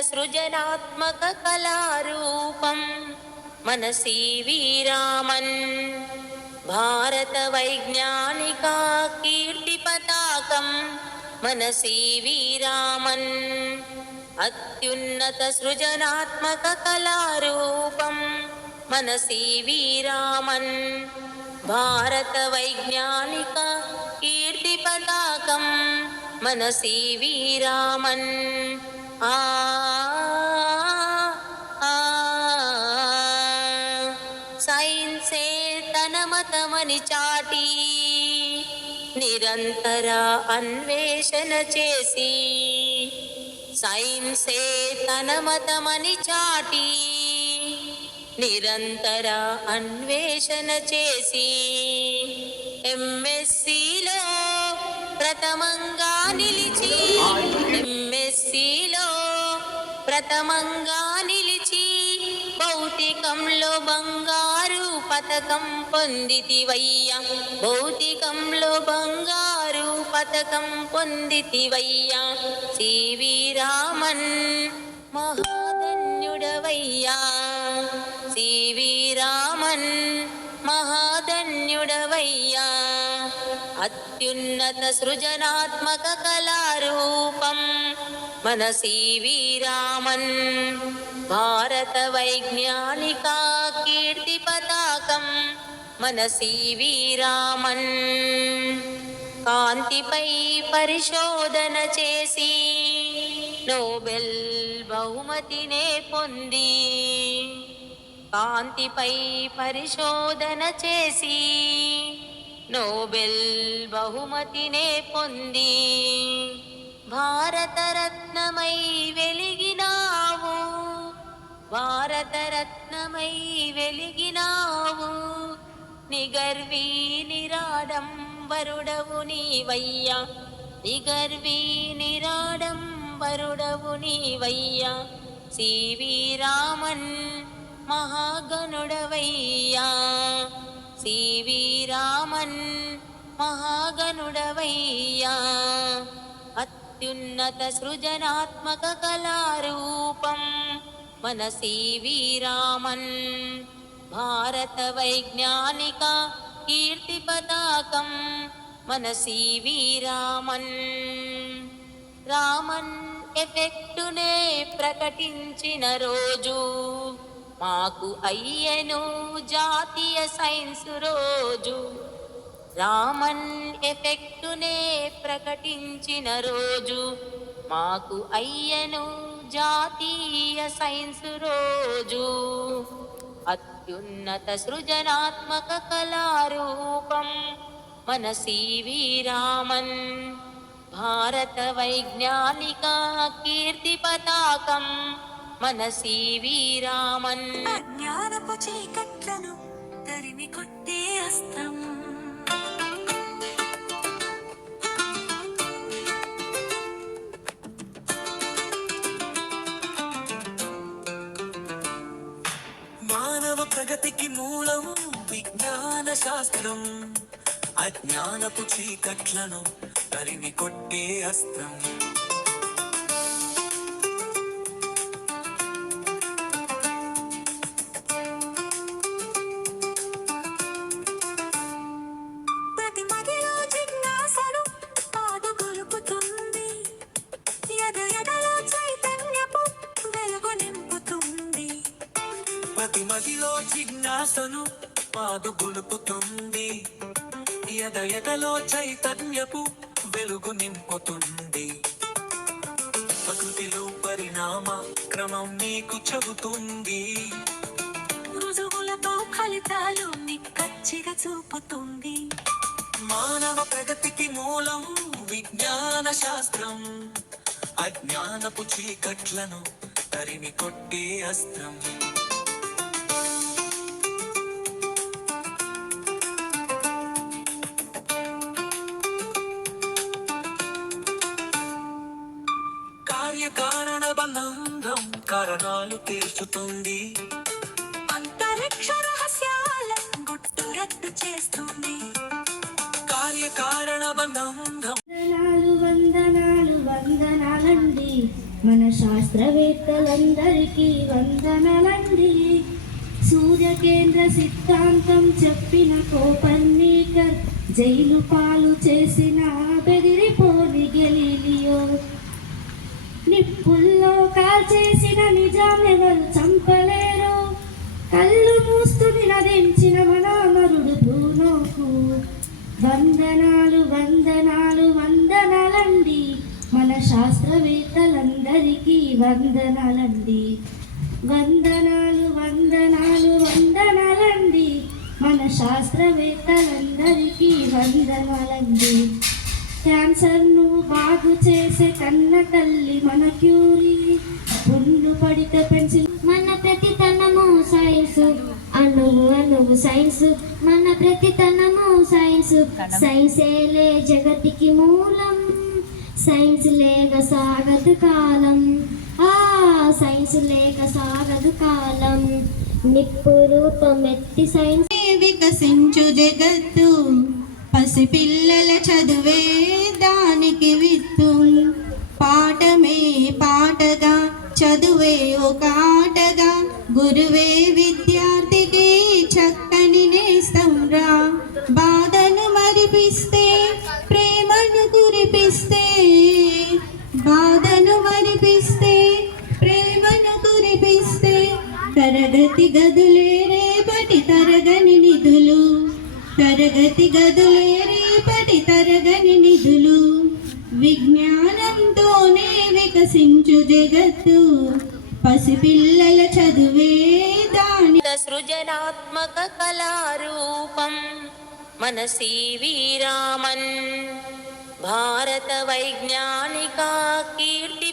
సృజనాత్మక కళారూపం మన సివి రామన్. భారత వైజ్ఞానిక కీర్తి పతాకం మన సివి రామన్. అత్యున్నత సృజనాత్మక కళారూపం మన సివి రామన్. భారత వైజ్ఞానిక కీర్తి పతాకం మన సివి రామన్. ఆ సైన్సే తన మతమని చాటి నిరంతర అన్వేషణ చేసి, సైన్సే తన మతమని చాటి నిరంతర అన్వేషణ చేసి, ఎంఎస్సిలో ప్రథమంగా నిలిచి, ఎంఎస్సిలో ప్రథమంగా నిలిచి భౌతికంలో బంగారు పతకం పొందితివయ్యా. భౌతికంలో బంగారు పతకం పొందితివయ్యా. సివి రామన్ మహాధన్యుడవయ్యా. సివి రామన్ మహాధన్యుడవయ్యా. అత్యున్నత సృజనాత్మక కళారూపం మన సివి రామన్. భారత వైజ్ఞానిక కీర్తి పతాకం మన సివి రామన్. కాంతిపై పరిశోధన చేసి నోబెల్ బహుమతినే పొంది, కాంతిపై పరిశోధన చేసి నోబెల్ బహుమతినే పొంది, భారతరత్నమై వెలిగినావు. భారతరత్నమై వెలిగినావు. నిగర్వీ నిరాడంబరుడవు నీవయ్యా. నిగర్వీ నిరాడంబరుడవు నీవయ్యా. సివి రామన్ మహాగణుడవయ్యా. సివి రామన్ మహాగణుడవయ్యా. అత్యున్నత సృజనాత్మక కళారూపం మన సివి రామన్. భారత వైజ్ఞానిక కీర్తి పతాకం మన సివి రామన్. రామన్ ఎఫెక్టునే ప్రకటించిన రోజు మాకు అయ్యను జాతీయ సైన్స్ రోజు. రామన్ ఎఫెక్టునే ప్రకటించిన రోజు మాకు అయ్యను జాతీయ సైన్స్ రోజు. అత్యున్నత సృజనాత్మక కళారూపం మన సివి రామన్. భారత వైజ్ఞానిక కీర్తి పతాకం మన సివి రామన్. జ్ఞానపు చీకట్లను తరిమి కొట్టే అస్త్రం. మానవ ప్రగతికి మూలం విజ్ఞాన శాస్త్రం. అజ్ఞానపు చీకట్లను తరిమి కొట్టే అస్త్రం. ప్రతి మదిలో జిజ్ఞాసను పాదుకొలుపుతుంది. ఎదలో చైతన్యపు వెలుగు నింపుతుంది. ప్రతి మదిలో జిజ్ఞాసను పాదుకొలుపుతుంది. ఎదలో చైతన్యపు వెలుగు నింపుతుంది. ప్రకృతిలో పరిణామ క్రమం నీకు చెబుతుంది. రుజువులతో ఫలితాలు నిక్కచ్చిగా చూపుతుంది. మానవ ప్రగతికి మూలం విజ్ఞాన శాస్త్రం. అజ్ఞానపు చీకట్లను తరిమి కొట్టే అస్త్రం. కార్యకారణ బంధం కారణాలు తీర్చుతుంది. అంతరిక్ష రహస్యాల గుట్టు రట్టు చేస్తుంది. కార్యకారణ బంధం. వందనాలు వందనాలు వందనాలండి మన శాస్త్రవేత్తలందరికీ వందనలండి. సూర్యకేంద్ర సిద్ధాంతం చెప్పిన కోపర్నికస్, జైలు పాలు చేసిన బెదిరిపోని గెలీలియో, నిప్పుల్లో కాల్చేసిన నిజాం ఎవరు చంపలేరు, కళ్ళు మూస్తూ నినదించిన మన అమరుడు బ్రూనోకు వందనాలు వందనాలు వందనాలండి. మన శాస్త్రవేత్తలందరికీ వందనాలండి. వందనాలు వందనాలు వందనాలండి. మన శాస్త్రవేత్తలందరికీ వందనాలండి. క్యాన్సర్ను బాగు చేసే కన్న తల్లి మన క్యూరీ, పుండ్లు పడితే పెన్సిల్, మన ప్రతితనము సైన్స్, అణువు అణువు సైన్స్, మన ప్రతితనము సైన్స్. సైన్సేలే జగతికి మూలం, సైన్స్ లేక సాగదు కాలం, సైన్స్ లేక సాగదు కాలం. నిప్పు రూపమెత్తి సైన్స్ వికసించు జగత్తు, పసిపిల్లల చదువే దానికి విత్తు. పాఠమే పాటగా, చదువే ఒక ఆటగా, గురువే విద్యార్థికి చక్కని నేస్తం రా. బాధను మరిపిస్తే ప్రేమను కురిపిస్తే, బాధను మరిపిస్తే ప్రేమను కురిపిస్తే, తరగతి గదులే రేపటి తరగని నిధులు, తరగతి గదులే రేపటి తరగని నిధులు. విజ్ఞానంతోనే వికసించు జగత్తు, పసిపిల్లల చదువే దాని సృజనాత్మక కళారూపం మన సివి రామన్. భారత వైజ్ఞానిక కీర్తి